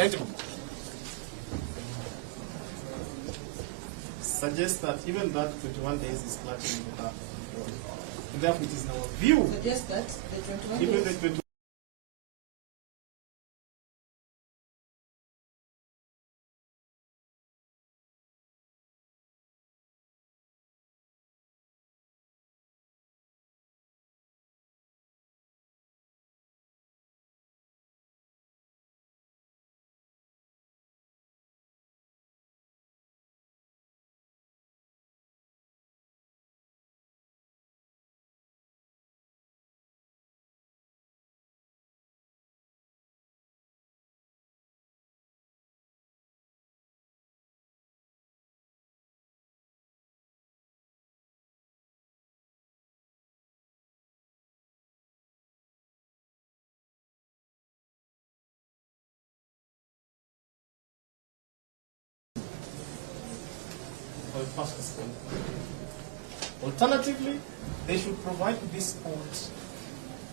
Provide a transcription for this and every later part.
timetable suggests that even that 21 days is largely enough. And therefore, it is in our view. Suggest that the 21 Even days. the 21 or past system. Alternatively, they should provide to this court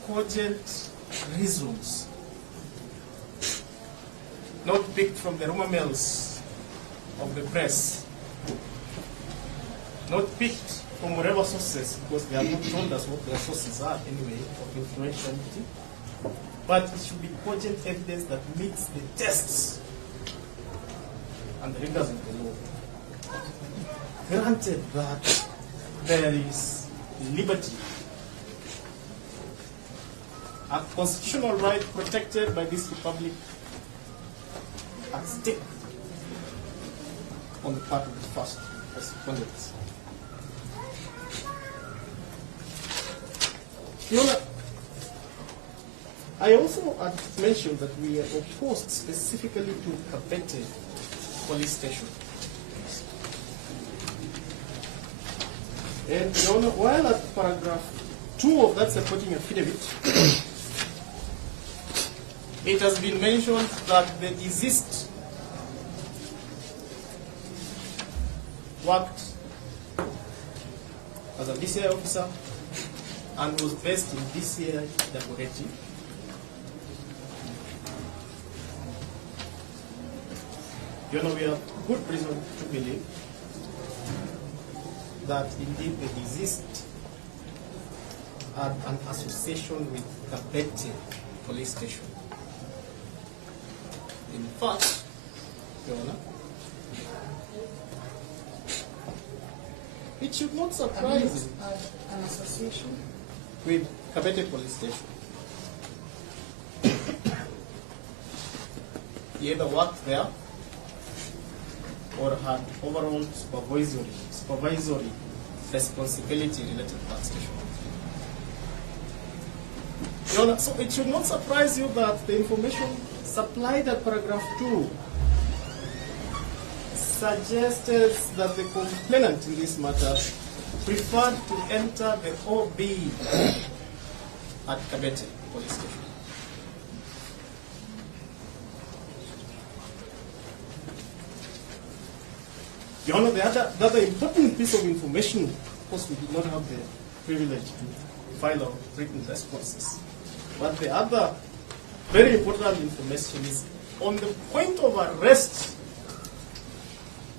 cogent reasons, not picked from the rumor mills of the press, not picked from whatever sources, because they have not told us what their sources are anyway of influentiality, but it should be cogent evidence that meets the tests and the rigors of the law. Granted that there is liberty, a constitutional right protected by this republic at stake on the part of the first respondents. Your Honor, I also had mentioned that we are opposed specifically to Kabete police station. And Your Honor, while at paragraph 2 of that supporting affidavit, it has been mentioned that the deceased worked as a DCI officer and was based in DCI Dagoretti. Your Honor, we have good reason to believe that indeed the deceased had an association with Kabete police station. In fact, Your Honor, it should not surprise you An association? with Kabete police station. He either worked there or had overall supervisory responsibility related to that station. Your Honor, so it should not surprise you that the information supplied at paragraph 2 suggested that the complainant in this matter preferred to enter the OB at Kabete police station. Your Honor, the other important piece of information, of course we did not have the privilege to file our written responses, but the other very important information is on the point of arrest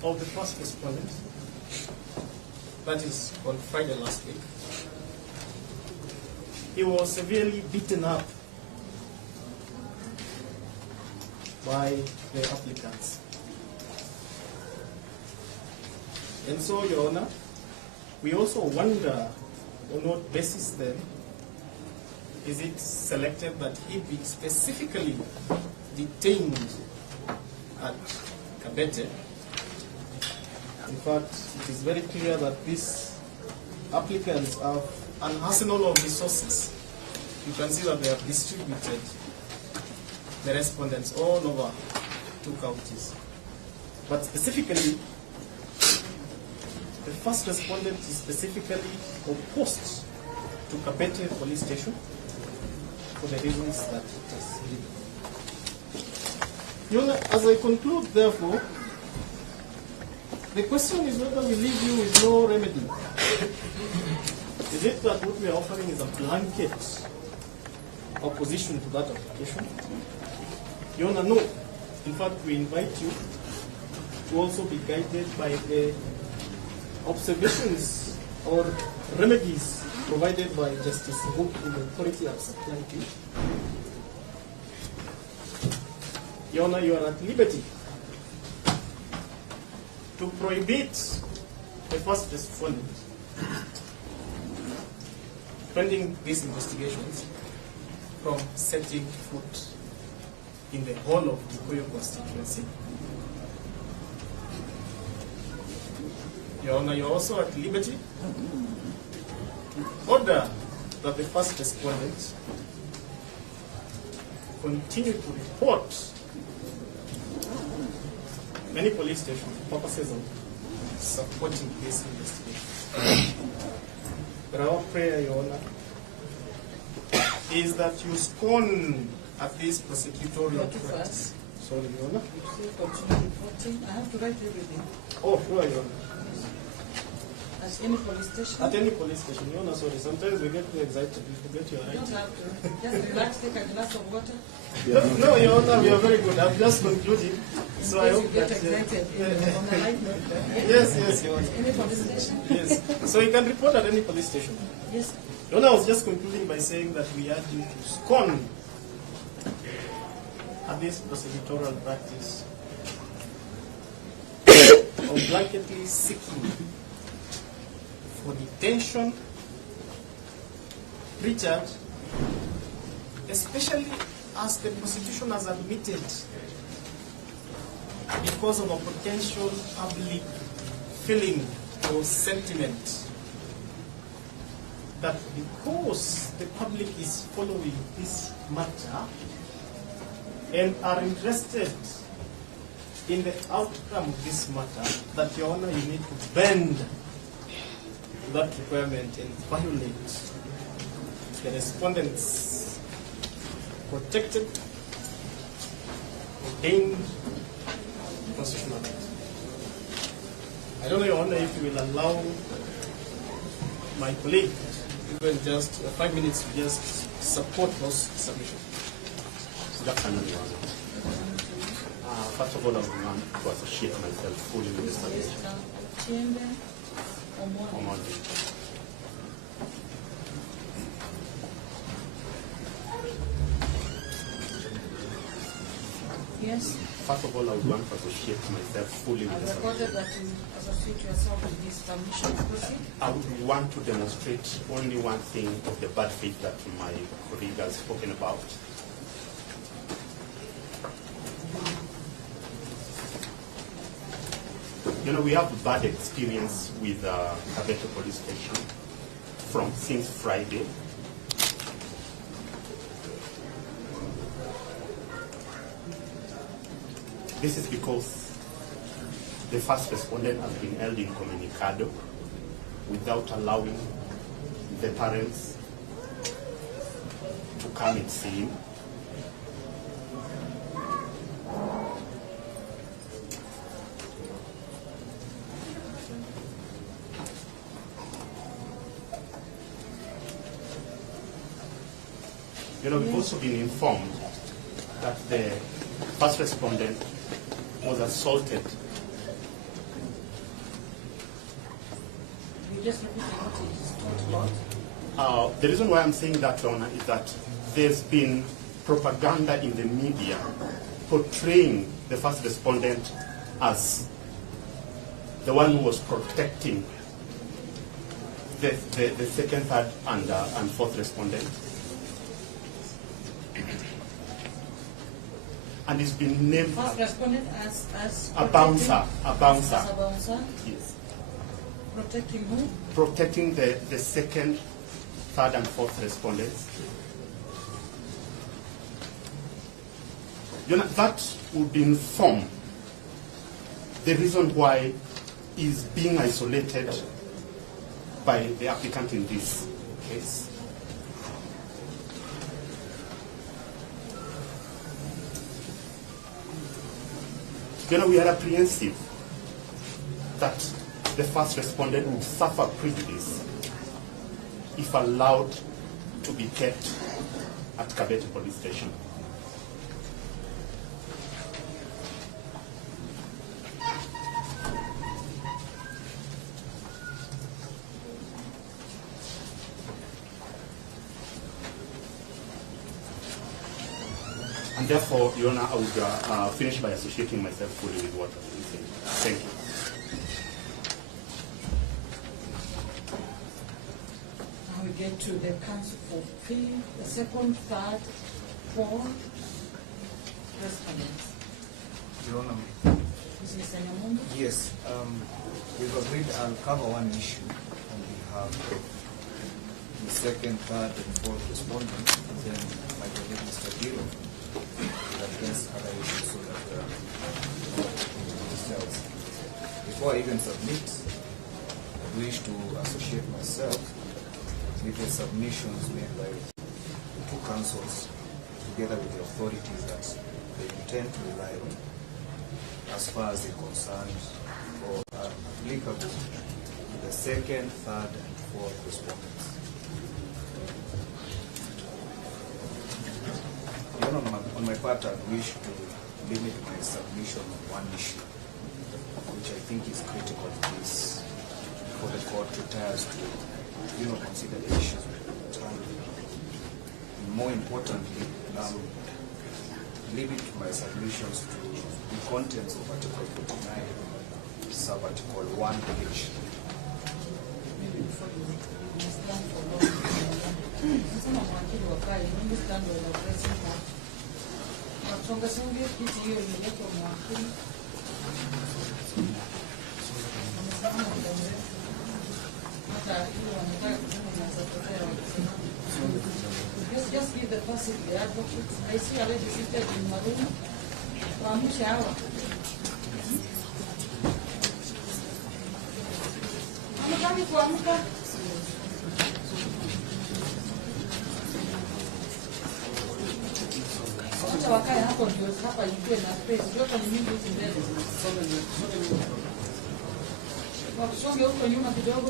of the first respondent, that is on Friday last week. He was severely beaten up by the applicants. And so, Your Honor, we also wonder on what basis then is it selected that he be specifically detained at Kabete. In fact, it is very clear that these applicants have an arsenal of resources. You can see that they have distributed the respondents all over 2 counties. But specifically, the first respondent is specifically opposed to Kabete police station for the reasons that it has given. Your Honor, as I conclude, therefore, the question is whether we leave you with no remedy. Is it that what we are offering is a blanket opposition to that application? Your Honor, no. In fact, we invite you to also be guided by the observations or remedies provided by Justice Nguk in the authority of supplied you. Your Honor, you are at liberty to prohibit the first respondent, pending these investigations, from setting foot in the whole of the Koyo constituency. Your Honor, you are also at liberty to order that the first respondent continue to report any police station for purposes of supporting this investigation. But our prayer, Your Honor, is that you scorn at this prosecutorial practice. Sorry, Your Honor. You say continue reporting. I have to write everything. Oh, sure, Your Honor. At any police station? At any police station, Your Honor, sorry. Sometimes we get too excited, we forget your You don't right. have to. Just relax, take a glass of water. No, Your Honor, we are very good. I'm just concluding. So I In case hope you get that, excited on the light note. yes, Your Honor. Any police station? Yes. So you can report at any police station. Yes. Your Honor, I was just concluding by saying that we urge you to scorn at this prosecutorial practice of blanketly seeking for detention, Richard, especially as the prosecution has admitted, because of a potential public feeling or sentiment that because the public is following this matter and are interested in the outcome of this matter, that, Your Honor, you need to bend that requirement and violate the respondent's protected, ordained constitutional right. I don't know, Your Honor, if you will allow my colleague even just 5 minutes to just support those submissions. Good afternoon, Your Honor. First of all, I would want to associate myself fully with the submission. Yes. First of all, I would want to associate myself fully with I've the submission. recorded that you associate yourself with this permission to proceed. I would want to demonstrate only one thing of the bad faith that my colleague has spoken about. You know, we have a bad experience with Kabeto police station since Friday. This is because the first respondent has been held incommunicado without allowing the parents to come and see him. You know, we've also been informed that the first respondent was assaulted. You just repeat what is talked about. The reason why I'm saying that, Your Honor, is that there's been propaganda in the media portraying the first respondent as the one who was protecting the second, third, and fourth respondent. And it's been named First respondent as a bouncer. As a bouncer. Yes. Protecting who? Protecting the second, third, and fourth respondents. You know, that would inform the reason why he's being isolated by the applicant in this case. You know, we are apprehensive that the first respondent would suffer prejudice if allowed to be kept at Kabeto police station. And therefore, Your Honor, I would finish by associating myself fully with what has been said. Thank you. Now we get to the counsel for fifth, the second, third, fourth respondents. Your Honor, Mr. Nyamundu? yes, we've agreed I'll cover one issue on behalf of the second, third, and fourth respondents, and then my colleague Mr. Giro will address other issues so that we are ourselves. Before I even submit, I wish to associate myself with the submissions made by the two councils together with the authorities that they intend to rely on as far as they're concerned or are applicable to the second, third, and fourth respondents. You know, on my part, I wish to limit my submission on one issue, which I think is critical to this, before the court retires to, consider the issues with time. And more importantly, limit my submissions to the contents of Article 49, sub-article 1H. Maybe before you stand for long, some of my people are crying, you understand what the pressing part. Songa songa kiti hiyo imeletwa mwakili. Hata hiyo wanataka kusema mnasapotera wakisema. Just give the person the advocate. I see already seated in maroon. Waamsha hawa. Amekani kuamka. Wacha wakae hapo ndio hapa ikuwe na space. Joto ni mingi hizi mbele. Wakisonge huko nyuma kidogo.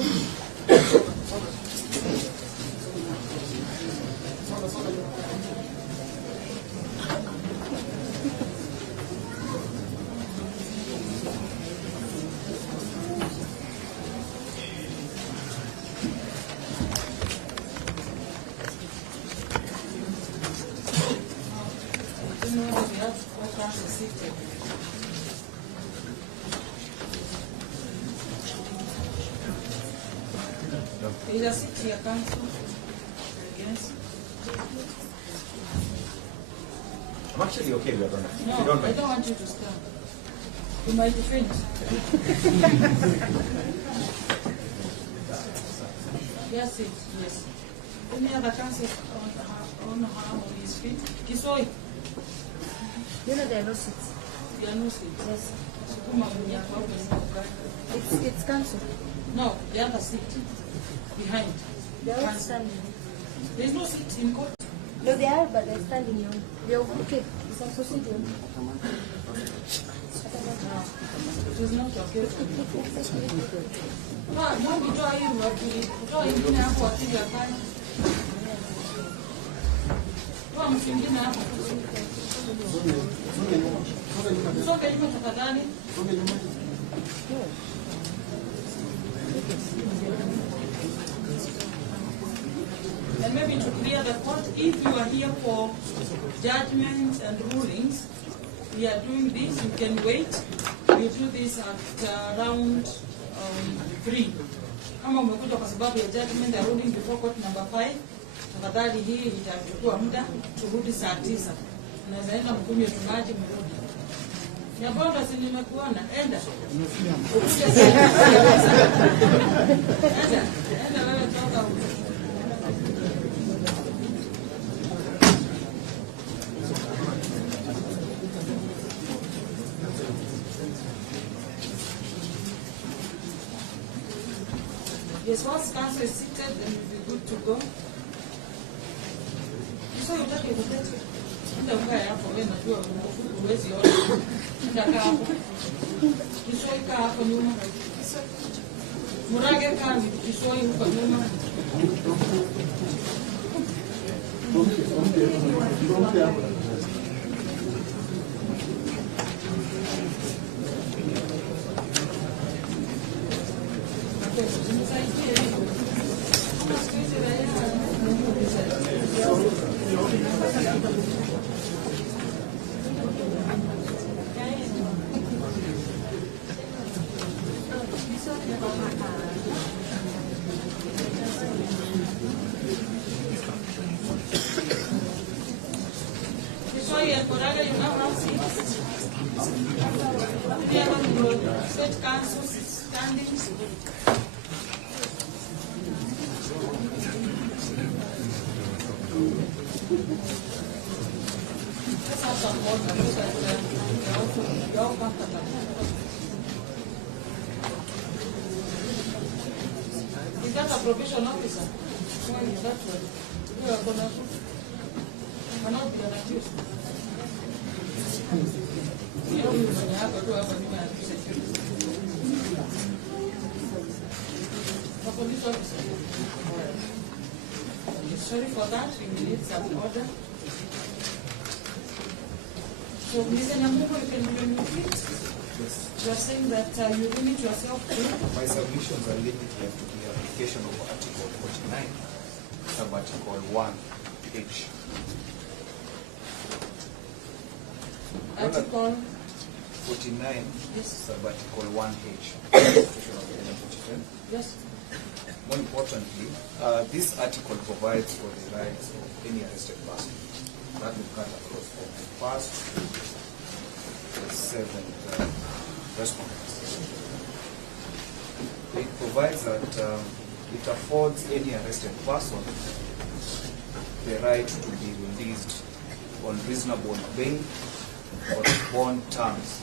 Is a seat here, counsel? Yes. I'm actually okay with that. No, You don't I mind. don't want you to stand. You might faint. Yes, it, yes. Any other counsel on his feet? Kisoi? You know there are no seats. You are no seat. Yes. Sukuma mwenye hapo hapo. It's cancelled. No, the other seat. Behind. They are all standing. There is no seat in court. No, they are, but they're standing here. They're okay. It's a procedure. It is not okay. No, kutoa hii wakili. Kutoa ingine hapo wakili afanye. Toa msingine hapo. Soke nyuma tafadhali. And maybe to clear the court, if you are here for judgments and rulings, we are doing this, you can wait. We do this at around 3. Kama umekuja kwa sababu ya judgment and ruling before court number 5, tafadhali hii itachukua muda, turudi saa 9. Unaweza enda mkunywe tumaji mrudi. Nyabondo si nimekuona, enda. Enda wewe toka huko. Yes, once counsel is seated, then we'll be good to go. So you take it. Enda ukae hapo, wewe najua huwezi ona. Enda kaa hapo. Kisoi kaa hapo nyuma. Murage kaa kisoi huko nyuma. Soya Koraga, you now have 6. The other state councils standings. Let's have some more so that you're all comfortable. Is that a probation officer? Why is that one? You are going to cannot be an accused. You don't even have to do a police officer. Sorry for that, we need some order. So, Mr. Namuko, you can repeat? Yes. You are saying that you limit yourself to? My submissions are limited to the application of Article 49, sub-article 1H. Article 49, Yes. sub-article 1H. Application of the Constitution. Yes. More importantly, this article provides for the rights of any arrested person. That will cut across from the first to the seventh respondents. It provides that it affords any arrested person the right to be released on reasonable bail or bond terms,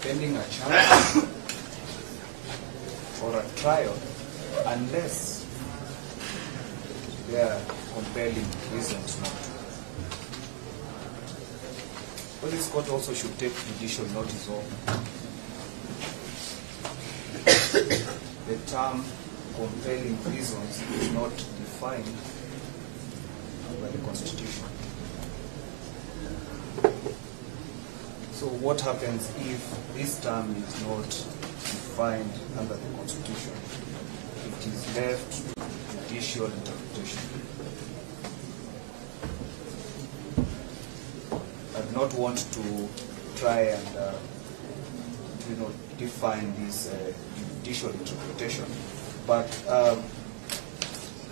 pending a charge or a trial, unless there are compelling reasons not to. But this court also should take judicial notice of the term compelling reasons is not defined by the Constitution. So what happens if this term is not defined under the Constitution? It is left to judicial interpretation. I do not want to try and define this judicial interpretation, but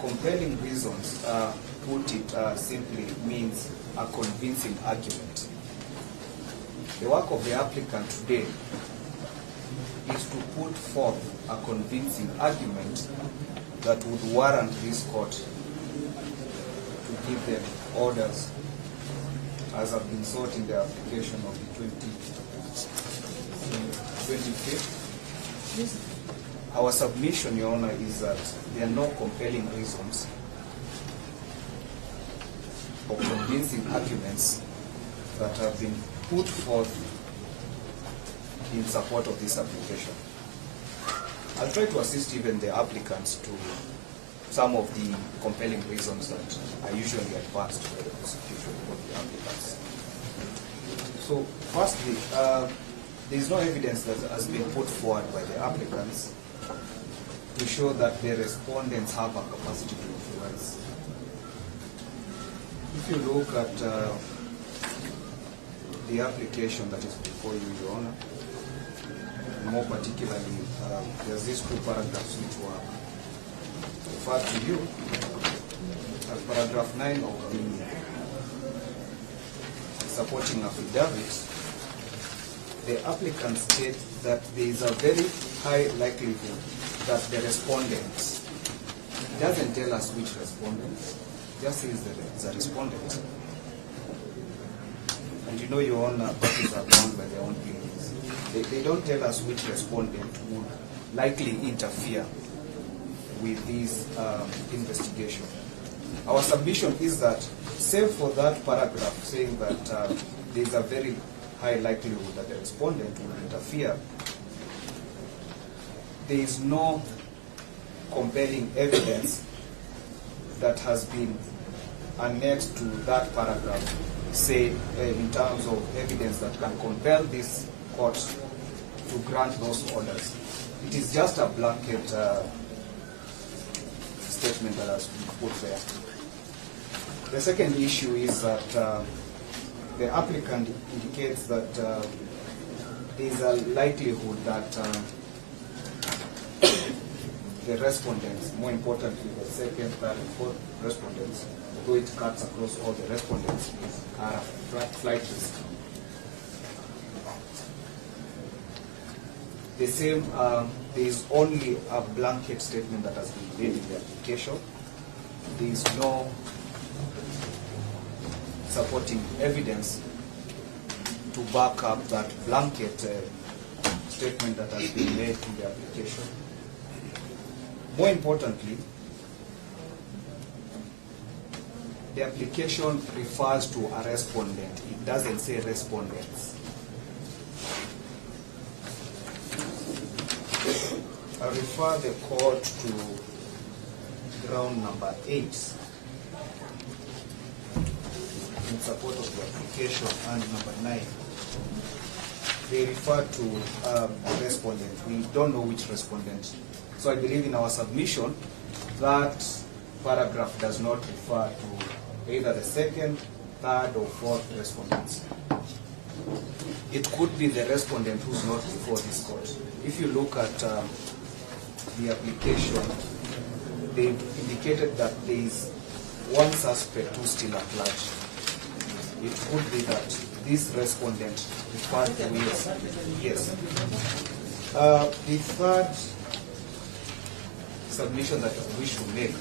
compelling reasons, put it simply, means a convincing argument. The work of the applicant today is to put forth a convincing argument that would warrant this court to give them orders as have been sought in the application of the 25th. Our submission, Your Honor, is that there are no compelling reasons or convincing arguments that have been put forth in support of this application. I'll try to assist even the applicants to some of the compelling reasons that are usually advanced by the prosecution of the applicants. So, firstly, there is no evidence that has been put forward by the applicants to show that the respondents have a capacity to influence. If you look at the application that is before you, Your Honor, more particularly, there's these two paragraphs which were referred to you. Paragraph 9 of the supporting affidavit, the applicant states that there is a very high likelihood that the respondent, it doesn't tell us which respondent, just says that it's a respondent. And you know, Your Honor, parties are bound by their own pleadings. They don't tell us which respondent would likely interfere with this investigation. Our submission is that, save for that paragraph saying that there is a very high likelihood that the respondent will interfere, there is no compelling evidence that has been annexed to that paragraph, say in terms of evidence that can compel this court to grant those orders. It is just a blanket statement that has been put there. The second issue is that the applicant indicates that there is a likelihood that the respondents, more importantly the second, third, and fourth respondents, although it cuts across all the respondents, are a flight risk. The same, there is only a blanket statement that has been made in the application. There is no supporting evidence to back up that blanket statement that has been made in the application. More importantly, the application refers to a respondent. It doesn't say respondents. I refer the court to ground number 8 in support of the application, and number 9. They refer to a respondent. We don't know which respondent. So I believe in our submission that paragraph does not refer to either the second, third, or fourth respondents. It could be the respondent who's not before this court. If you look at the application, they've indicated that there is one suspect who's still at large. It could be that this respondent referred to is, yes. The third submission that I wish to make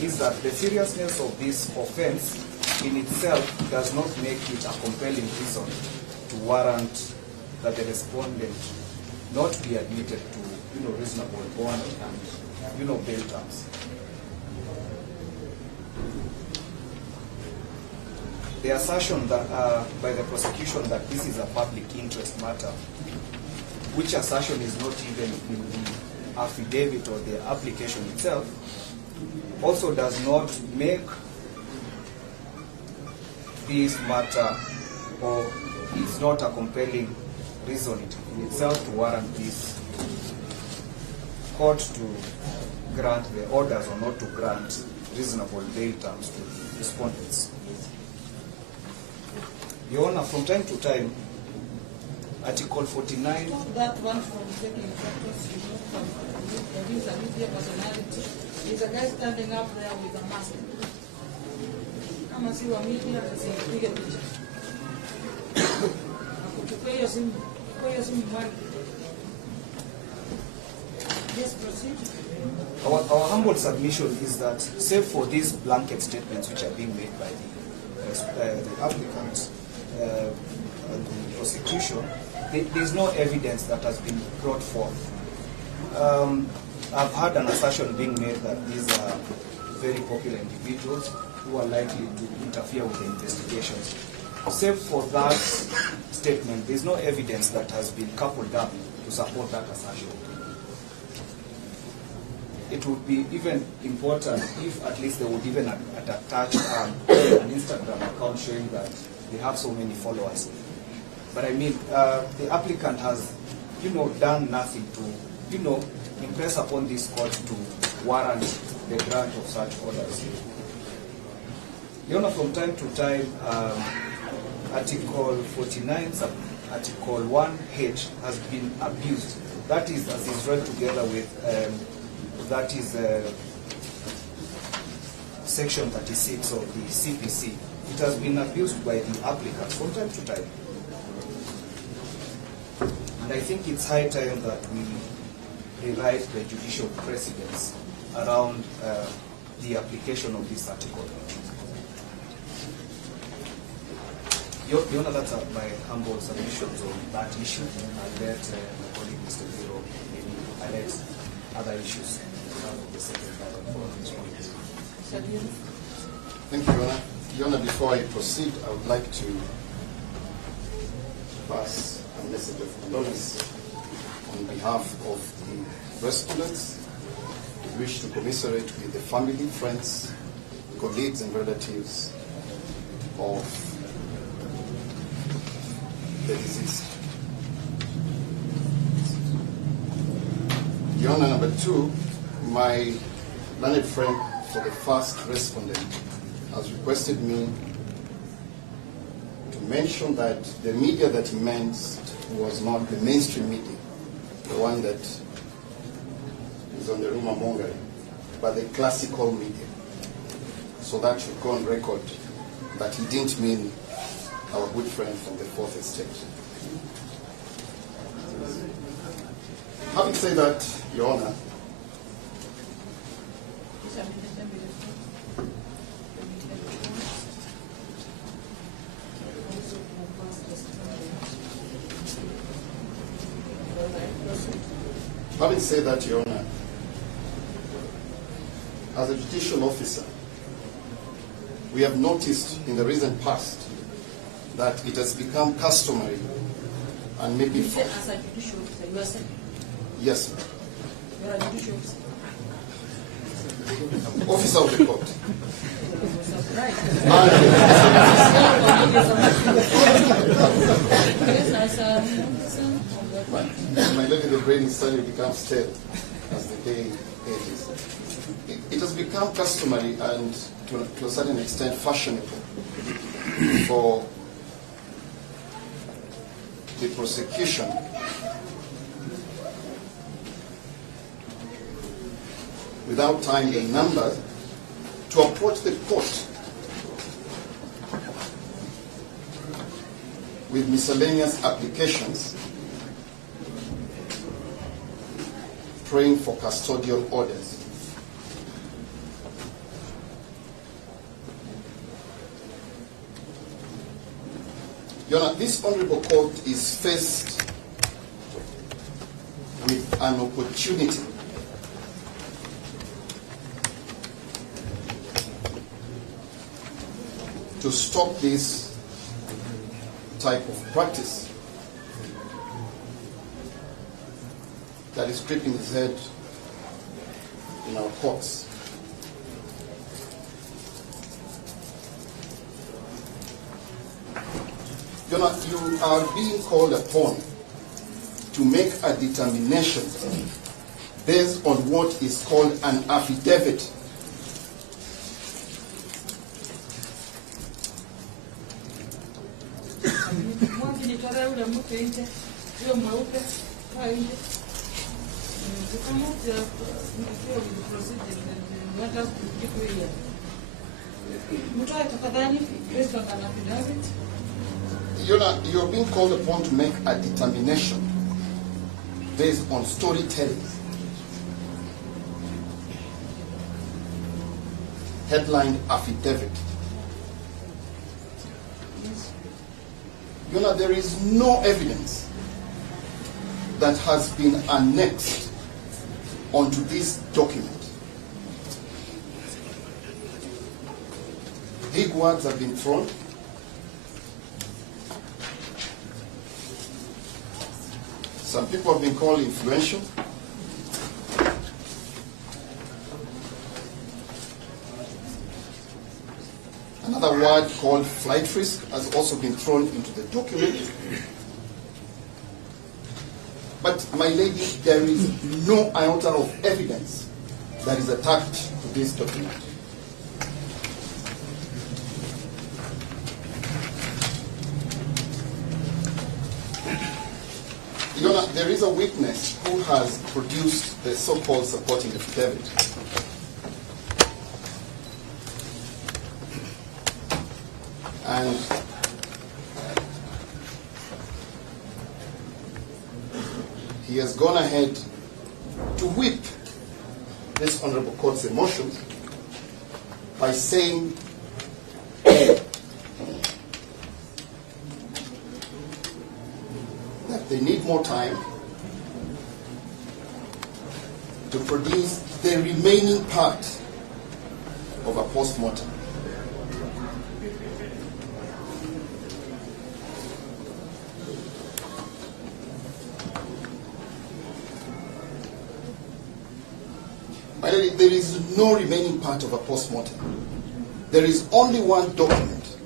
is that the seriousness of this offense in itself does not make it a compelling reason to warrant that the respondent not be admitted to, reasonable bond and, bail terms. The assertion that by the prosecution that this is a public interest matter, which assertion is not even in the affidavit or the application itself, also does not make this matter, or it's not a compelling reason in itself to warrant this court to grant the orders or not to grant reasonable bail terms to respondents. Your Honor, from time to time, Article 49. That one from taking photos, abuse and media personality. There's a guy standing up there with a mask. Kama si wa media, asipige picha. Akuchukua hiyo simu mwani. Yes, proceed. Our humble submission is that, save for these blanket statements which are being made by the applicants and the prosecution, there is no evidence that has been brought forth. I've heard an assertion being made that these are very popular individuals who are likely to interfere with the investigations. Save for that statement, there is no evidence that has been coupled up to support that assertion. It would be even important if at least they would even attach an Instagram account showing that they have so many followers. But I mean, the applicant has, done nothing to, impress upon this court to warrant the grant of such orders. Your Honor, from time to time, Article 49, Article 1H has been abused. That is, as is read together with, that is Section 36 of the CPC. It has been abused by the applicants from time to time. And I think it's high time that we rewrite the judicial precedents around the application of this article. Your Honor, that's my humble submissions on that issue. I'll let my colleague Mr. Biro maybe highlight other issues of the second for this one. Thank you, Your Honor. Your Honor, before I proceed, I would like to pass a message of condolence on behalf of the respondents. We wish to commiserate with the family, friends, colleagues, and relatives of the deceased. Your Honor, number two, my learned friend for the first respondent has requested me to mention that the media that he meant was not the mainstream media, the one that is on the rumor mongering, but the classical media. so that should go on record that he didn't mean our good friend from the Fourth Estate. Having said that, Your Honor, having said that, Your Honor, as a judicial officer, we have noticed in the recent past that it has become customary and maybe... You said as a judicial officer, you are saying? Yes, ma'am. You are a judicial officer. Officer of the court. Right. My lady, the brain suddenly becomes stale as the day ages. It has become customary and to a certain extent fashionable for the prosecution without tying the numbers to approach the court with miscellaneous applications praying for custodial orders. Your Honor, this honorable court is faced with an opportunity to stop this type of practice that is creeping its head in our courts. Your Honor, you are being called upon to make a determination based on what is called an affidavit. Your Honor, you're being called upon to make a determination based on storytelling, headlined affidavit. Your Honor, there is no evidence that has been annexed onto this document. Big words have been thrown. Some people have been called influential. Another word called flight risk has also been thrown into the document. But, my lady, there is no iota of evidence that is attached to this document. Your Honor, there is a witness who has produced the so-called supporting affidavit. And he has gone ahead to whip this honorable court's emotions by saying that they need more time to produce the remaining part of a post-mortem. There is no remaining part of a post-mortem. There is only one document,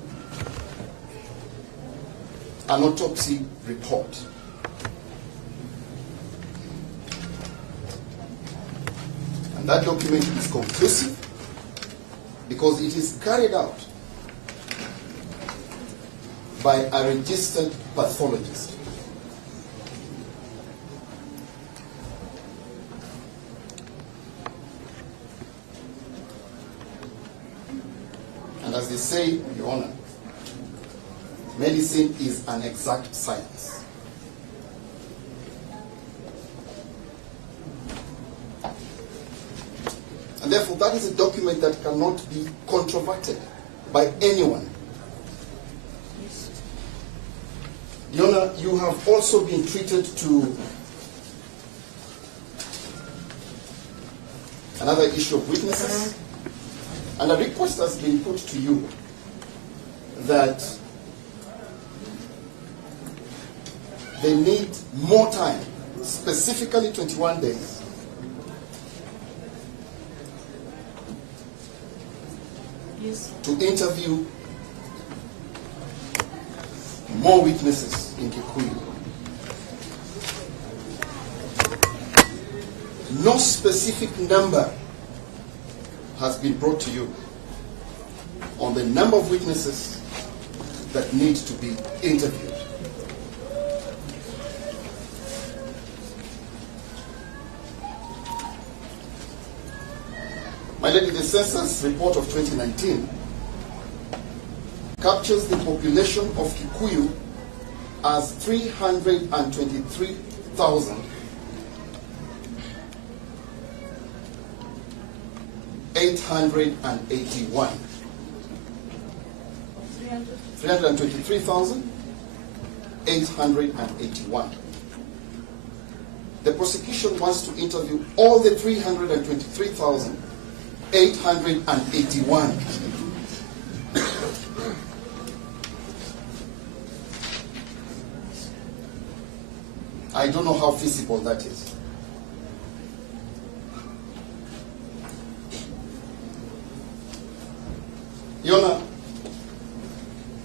an autopsy report. And that document is conclusive because it is carried out by a registered pathologist. say, Your Honor, medicine is an exact science. And therefore, that is a document that cannot be controverted by anyone. Your Honor, you have also been treated to another issue of witnesses, and a request has been put to you that they need more time, specifically 21 days, Yes. to interview more witnesses in Kikuyu. No specific number has been brought to you on the number of witnesses that need to be interviewed. My lady, the census report of 2019 captures the population of Kikuyu as 323,881. 323,881. The prosecution wants to interview all the 323,881. I don't know how feasible that is. Your Honor,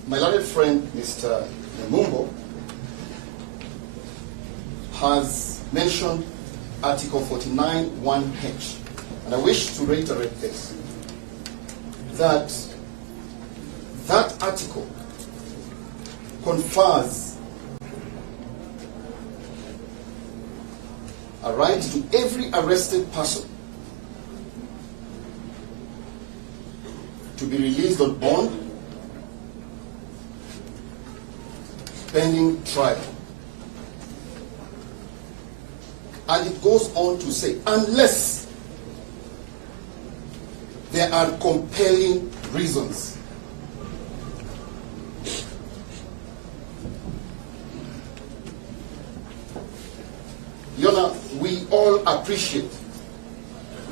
my learned friend, Mr. Nemumbo, has mentioned Article 49(1)(h), and I wish to reiterate this, that article confers a right to every arrested person to be released on bond pending trial. And it goes on to say, unless there are compelling reasons. Your Honor, we all appreciate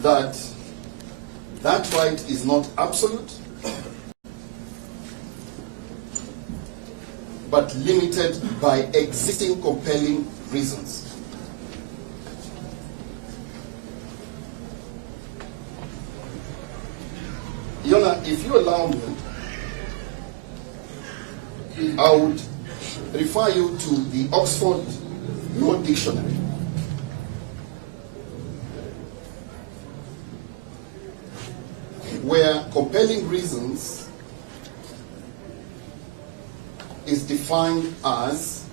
that that right is not absolute, but limited by existing compelling reasons. Your Honor, if you allow me, I would refer you to the Oxford Law Dictionary, where compelling reasons is defined as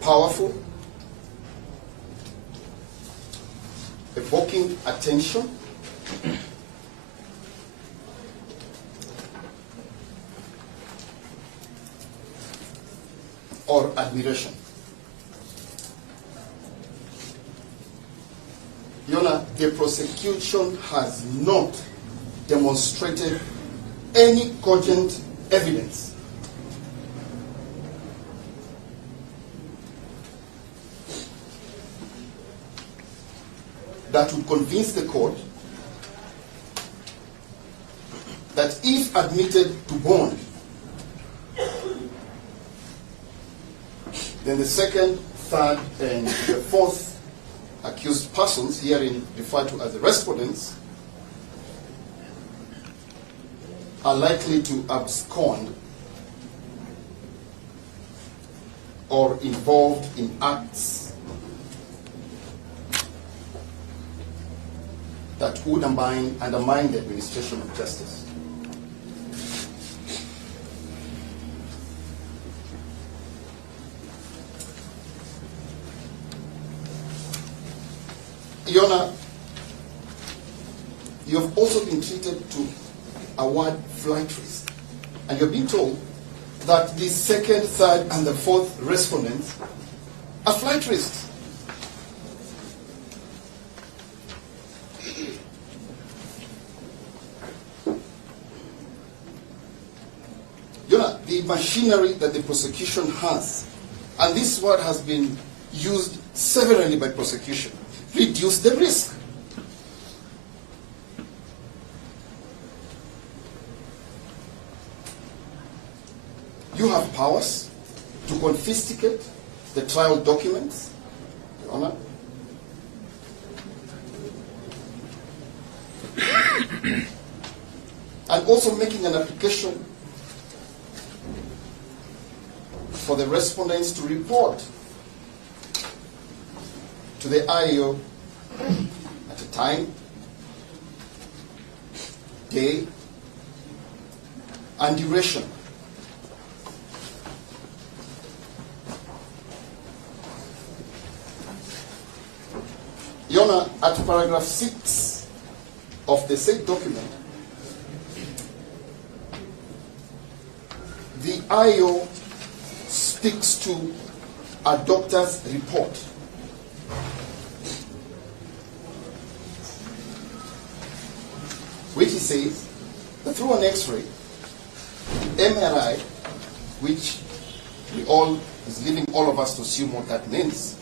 powerful, evoking attention, or admiration. Your Honor, the prosecution has not demonstrated any cogent evidence that would convince the court that if admitted to bond, then the second, third, and the fourth accused persons, herein referred to as the respondents, are likely to abscond or involved in acts that would undermine the administration of justice. Your Honor, you have also been treated to award flight risk. And you're being told that the second, third, and the fourth respondents are flight risks. You know, the machinery that the prosecution has, and this word has been used severally by prosecution, reduce the risk. You have powers to confiscate the trial documents, Your Honor. And also making an application for the respondents to report to the IAO at a time, day, and duration. Your Honor, at paragraph 6 of the said document, the IO speaks to a doctor's report. Which he says that through an X-ray, MRI, which is leaving all of us to assume what that means,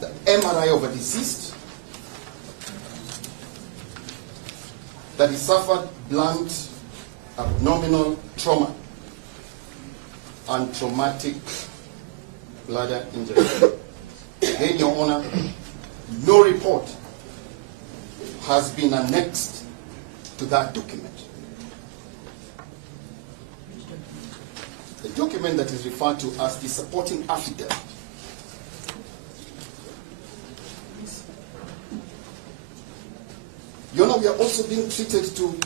the MRI of a deceased that he suffered blunt abdominal trauma and traumatic bladder injury. Again, Your Honor, no report has been annexed to that document. The document that is referred to as the supporting affidavit. You know, we are also being treated to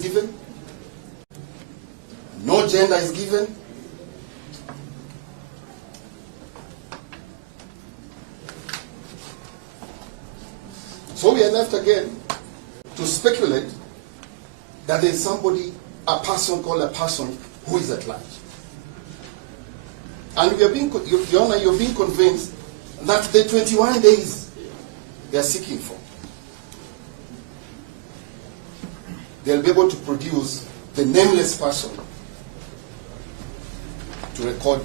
given, no gender is given. So we are left again to speculate that there is somebody, a person called a person who is at large. And we are being, Your Honor, you're being convinced that the 21 days they are seeking for, they'll be able to produce the nameless person to record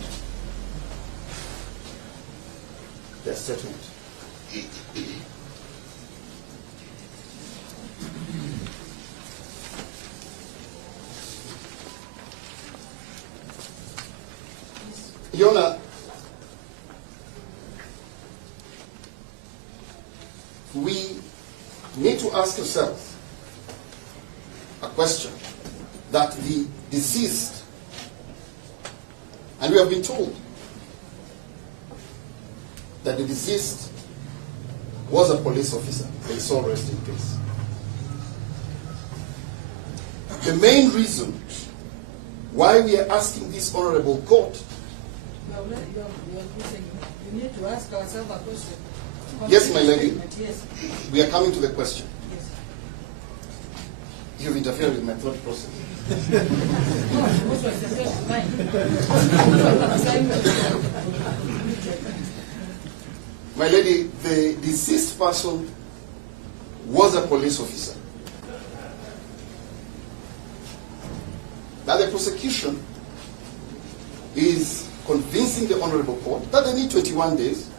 their statement. Your Honor, we need to ask ourselves a question that the deceased, and we have been told that the deceased was a police officer. May so rest in peace. The main reason why we are asking this honorable court. You need to ask ourselves a question. Yes, my lady. Yes. We are coming to the question. Yes. You've interfered with my thought process. My lady, the deceased person was a police officer. Now the prosecution is convincing the honorable court that they need 21 days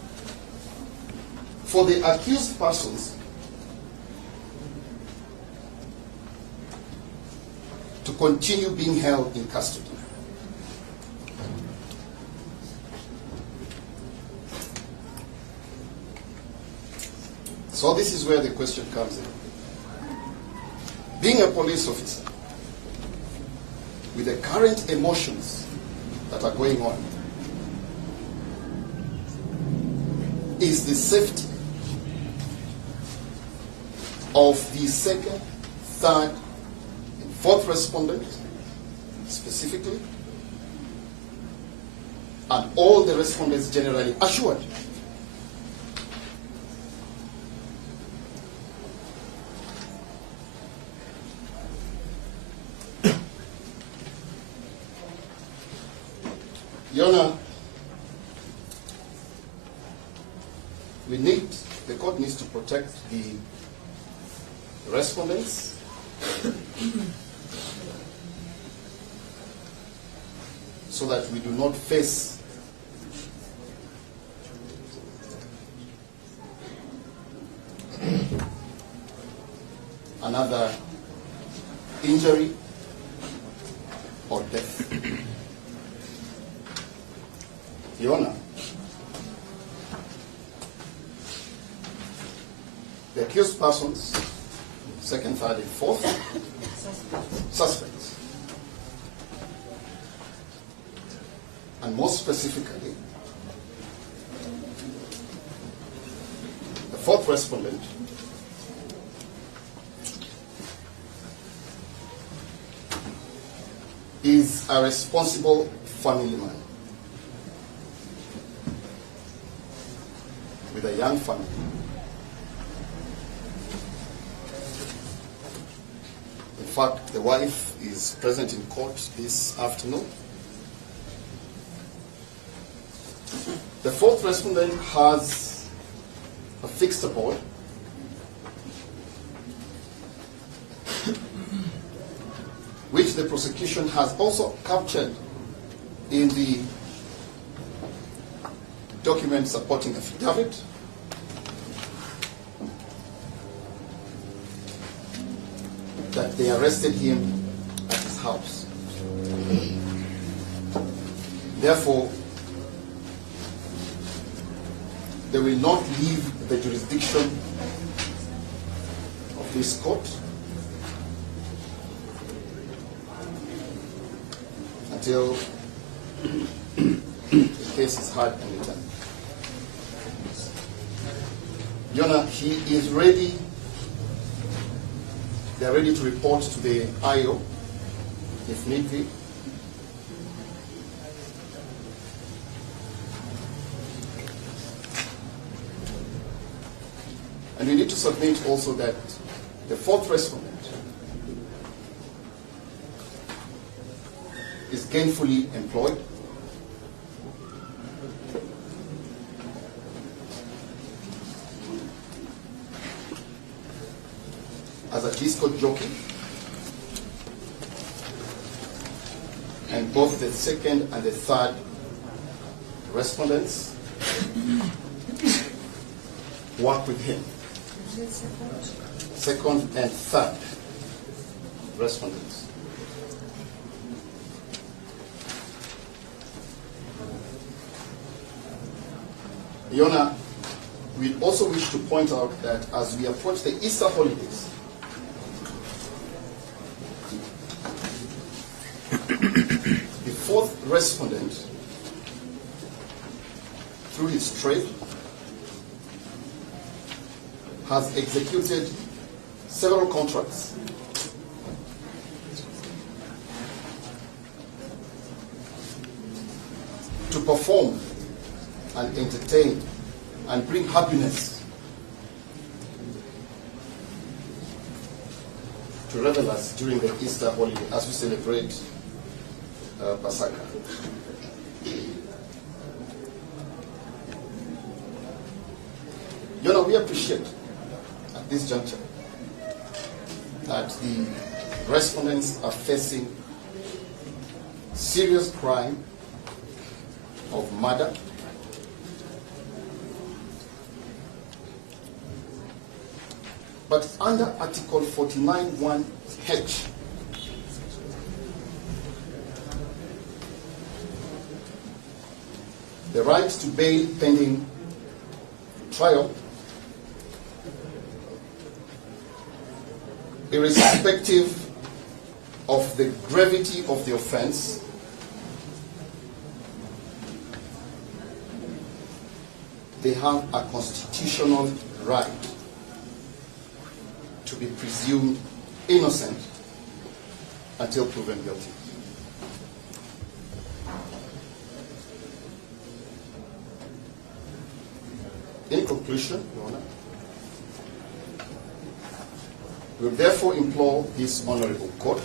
for the accused persons to continue being held in custody. So this is where the question comes in. Being a police officer, with the current emotions that are going on, is the safety of the second, third, and fourth respondent, specifically, and all the respondents generally assured Your Honor, the court needs to protect the respondents so that we do not face another injury or death. Your Honor, the accused persons, second, third, and fourth, suspects, and more specifically, the fourth respondent is a responsible family man with a young family. In fact, the wife is present in court this afternoon. The fourth respondent has a fixed abode which the prosecution has also captured in the document supporting affidavit. That they arrested him at his house. Therefore, they will not leave the jurisdiction of this court until the case is heard and returned. Your Honor, he is ready. They are ready to report to the IO if need be. And we need to submit also that the fourth respondent is gainfully employed as a disco jockey, and both the second and the third respondents work with him. Second and third respondents. Your Honor, we also wish to point out that as we approach the Easter holidays, the fourth respondent, through his trade, has executed several contracts to perform and entertain and bring happiness to revelers during the Easter holiday as we celebrate Passover. You know, we appreciate at this juncture that the respondents are facing serious crime of murder, but under Article 49(1)(h), the right to bail pending trial, irrespective of the gravity of the offense, they have a constitutional right to be presumed innocent until proven guilty. In conclusion, Your Honor, we therefore implore this honorable court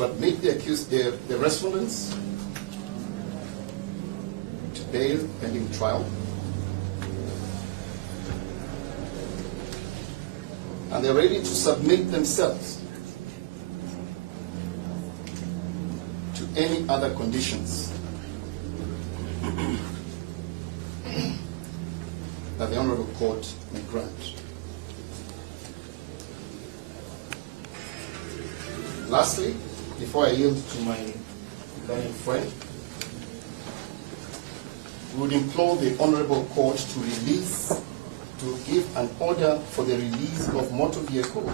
to admit the accused, the respondents to bail pending trial. And they're ready to submit themselves to any other conditions that the Honorable Court may grant. Lastly, before I yield to my learned friend, we would implore the Honorable Court to give an order for the release of motor vehicle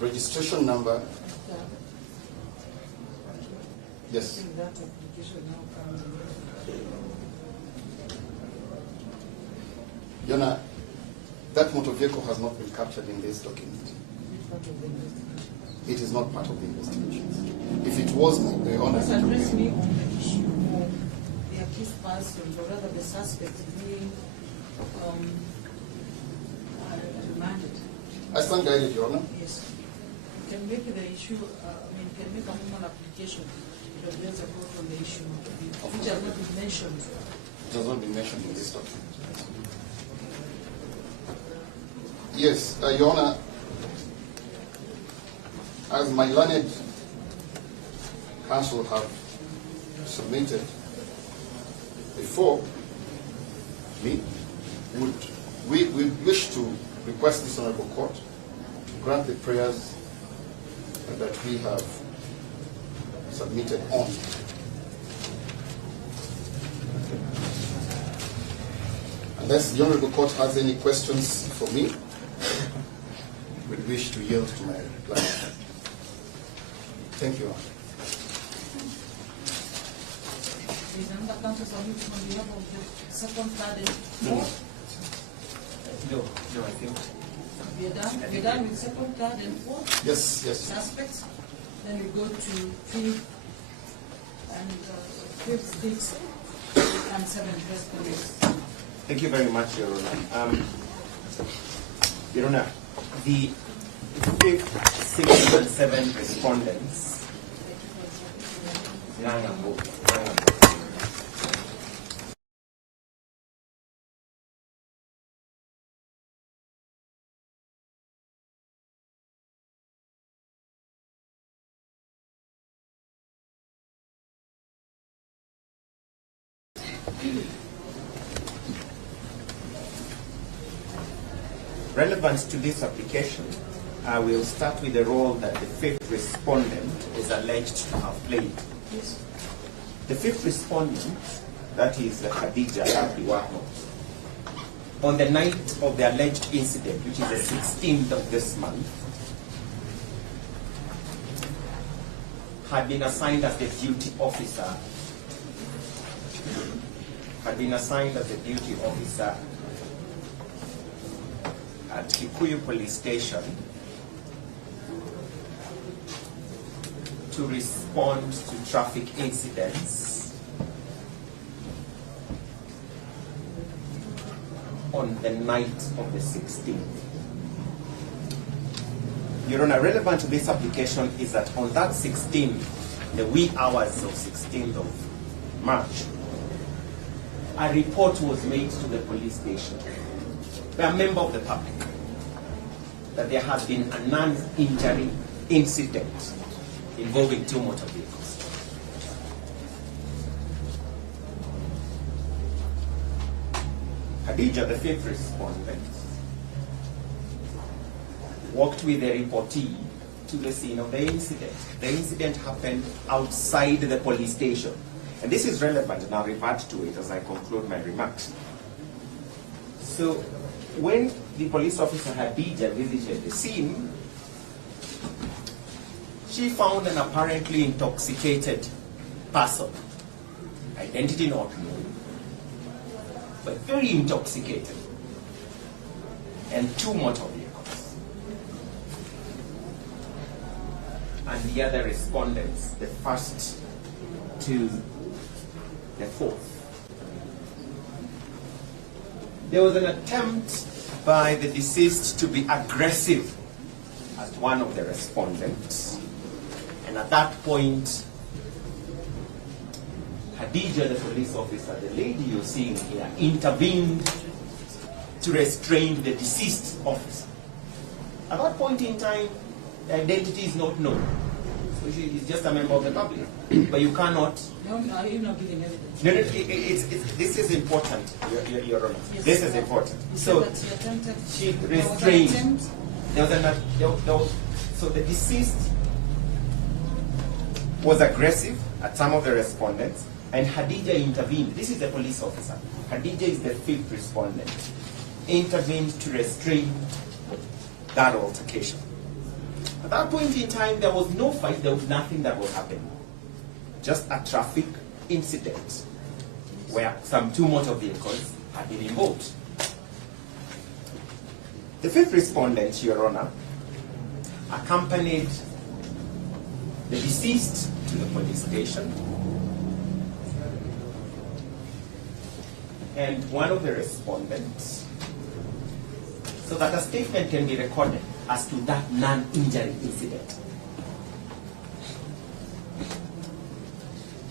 registration number. Yes. Your Honor, that motor vehicle has not been captured in this document. It is not part of the investigation. If it was, the Honor. Just address me on the issue of the accused person, or rather the suspect being remanded. I stand guided, Your Honor. Yes. You can make the issue, you can make a formal application to address the court on the issue which has not been mentioned. It has not been mentioned in this document. Yes, Your Honor, as my learned counsel have submitted before me, we wish to request this Honorable Court to grant the prayers that we have submitted on. Unless the Honorable Court has any questions for me, we wish to yield to my reply. Thank you. Is another counsel submitting on behalf of the second, third, and fourth? No, I think. We're done with second, third, and fourth Yes, yes. suspects. Then we go to fifth and fifth, sixth, and seventh respondents. Thank you very much, Your Honor. Your Honor, the 5th, 6th, and 7th respondents. Relevant to this application, I will start with the role that the 5th respondent is alleged to have played. Yes. The 5th respondent, that is Khadija Abdiwako, on the night of the alleged incident, which is the 16th of this month, had been assigned as the duty officer at Kikuyu Police Station to respond to traffic incidents on the night of the 16th. Your Honor, relevant to this application is that on that 16th, the wee hours of 16th of March, a report was made to the police station by a member of the public that there has been a non-injury incident involving 2 motor vehicles. Khadija, the 5th respondent, walked with the reportee to the scene of the incident. The incident happened outside the police station. And this is relevant, and I'll revert to it as I conclude my remarks. So, when the police officer Khadija visited the scene, she found an apparently intoxicated person, identity not known, but very intoxicated, and 2 motor vehicles. And the other respondents, the 1st to the 4th. There was an attempt by the deceased to be aggressive at one of the respondents, and at that point, Khadija, the police officer, the lady you're seeing here, intervened to restrain the deceased officer. At that point in time, the identity is not known. So she is just a member of the public. But you cannot... No, you're not giving evidence. No, this is important, Your Honor. Yes, this is important. You So said that she attempted. she There was an restrained. attempt. So the deceased was aggressive at some of the respondents, and Khadija intervened. This is the police officer. Khadija is the fifth respondent. Intervened to restrain that altercation. At that point in time, there was no fight, there was nothing that was happening. Just a traffic incident where some two motor vehicles had been involved. The fifth respondent, Your Honor, accompanied the deceased to the police station, and one of the respondents, so that a statement can be recorded as to that non-injury incident.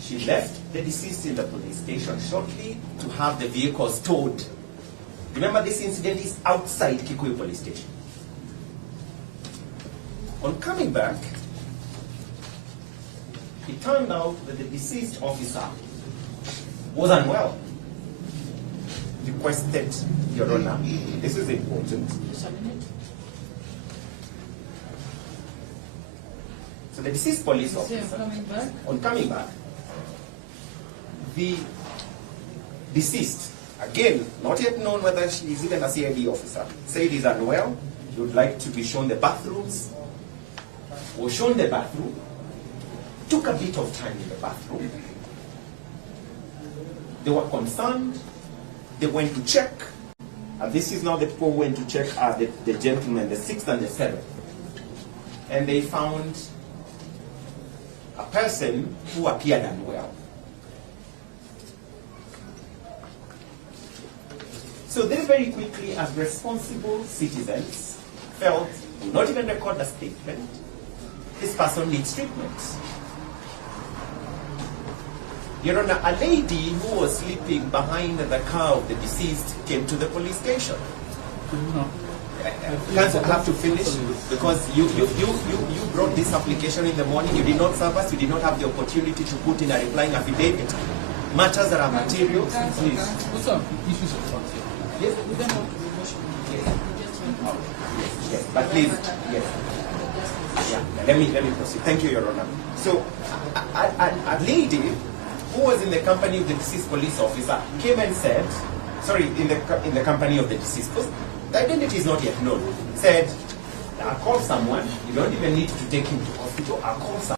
She left the deceased in the police station shortly to have the vehicles towed. Remember, this incident is outside Kikuyu police station. On coming back, it turned out that the deceased officer was unwell. Requested, Your Honor, this is important. Just a minute. So the deceased police You say officer, coming back. on coming back, the deceased, again, not yet known whether she is even a CID officer, said he's unwell, he would like to be shown the bathrooms, was shown the bathroom, took a bit of time in the bathroom. They were concerned, they went to check, and this is now the people who went to check are the gentlemen, the 6th and the 7th. And they found a person who appeared unwell. So they very quickly, as responsible citizens, felt, do not even record a statement, this person needs treatment. Your Honor, a lady who was sleeping behind the car of the deceased came to the police station. Counsel, have to finish because you brought this application in the morning. You did not serve us. You did not have the opportunity to put in a replying affidavit. Matters that are material, please. What's up? Issues of funds here. Yes. We don't want to be motion. Yes, but please, yes. Yeah, let me proceed. Thank you, Your Honor. So, a lady who was in the company of the deceased police officer came and said, sorry, in the company of the deceased, because the identity is not yet known, said, I'll call someone, you don't even need to take him to hospital, I'll call someone.